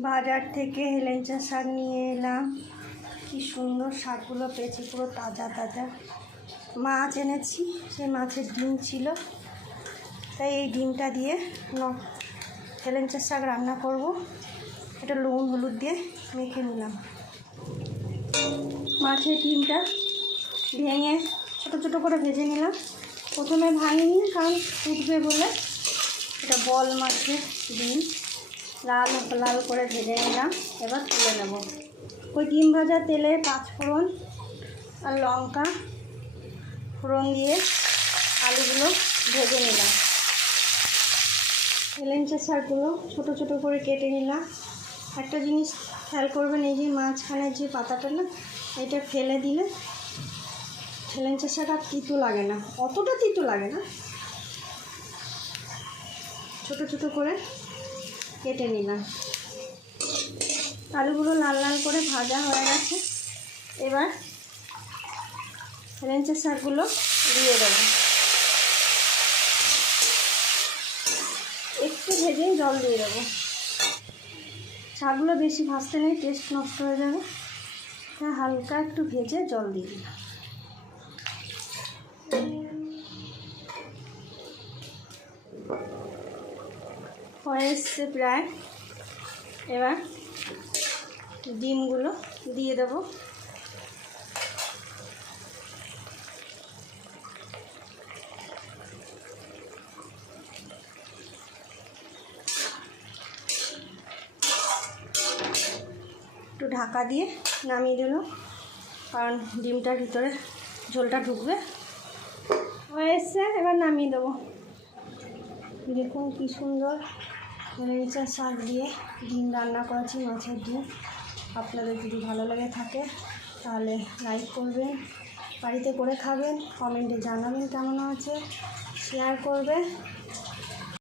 বাজার থেকে হেলেঞ্চা শাক নিয়ে এলাম। কি সুন্দর শাকগুলো পেয়েছি, পুরো তাজা তাজা। মাছ এনেছি, সেই মাছের ডিম ছিল, তাই এই ডিমটা দিয়ে হেলেঞ্চা শাক রান্না করব। এটা নুন হলুদ দিয়ে মেখে নিলাম। মাছের ডিমটা ভেঙে ছোটো ছোটো করে ভেজে নিলাম। প্রথমে ভাঙিনি, কারণ ফুটবে বলে। এটা বল মাছের ডিম লাল লাল করে ভেজে নিলাম। এবার তুলে নেব। ওই ডিম ভাজা তেলে পাঁচফোড়ন আর লঙ্কা ফোড়ন দিয়ে আলুগুলো ভেজে নিলাম। হেলেঞ্চা শাকগুলো ছোটো ছোটো করে কেটে নিলাম। একটা জিনিস খেয়াল করবেন, এই যে মাঝখানের যে পাতাটা না, এটা ফেলে দিলে হেলেঞ্চা শাক আর তিতো লাগে না, অতটা তিতো লাগে না। ছোটো ছোটো করে কেটে নিলাম। আলুগুলো লাল লাল করে ভাজা হয়ে গেছে। এবার হেলেঞ্চা শাকগুলো দিয়ে দেবো। একটু ভেজে জল দিয়ে দেবো। শাকগুলো বেশি ভাজতে নেই, টেস্ট নষ্ট হয়ে যাবে। তাই হালকা একটু ভেজে জল দিয়ে দিলাম। হয়ে এসছে প্রায়। এবার ডিমগুলো দিয়ে দেবো। একটু ঢাকা দিয়ে নামিয়ে দিল, কারণ ডিমটার ভিতরে ঝোলটা ঢুকবে। হয়ে এসছে, এবার নামিয়ে দেবো। দেখুন কি সুন্দর হেলেঞ্চা শাক দিয়ে ডিম রান্না করেছি, মাছের ডিম। আপনাদের যদি ভালো লেগে থাকে তাহলে লাইক করবেন, বাড়িতে করে খাবেন, কমেন্টে জানাবেন কেমন আছে, শেয়ার করবে।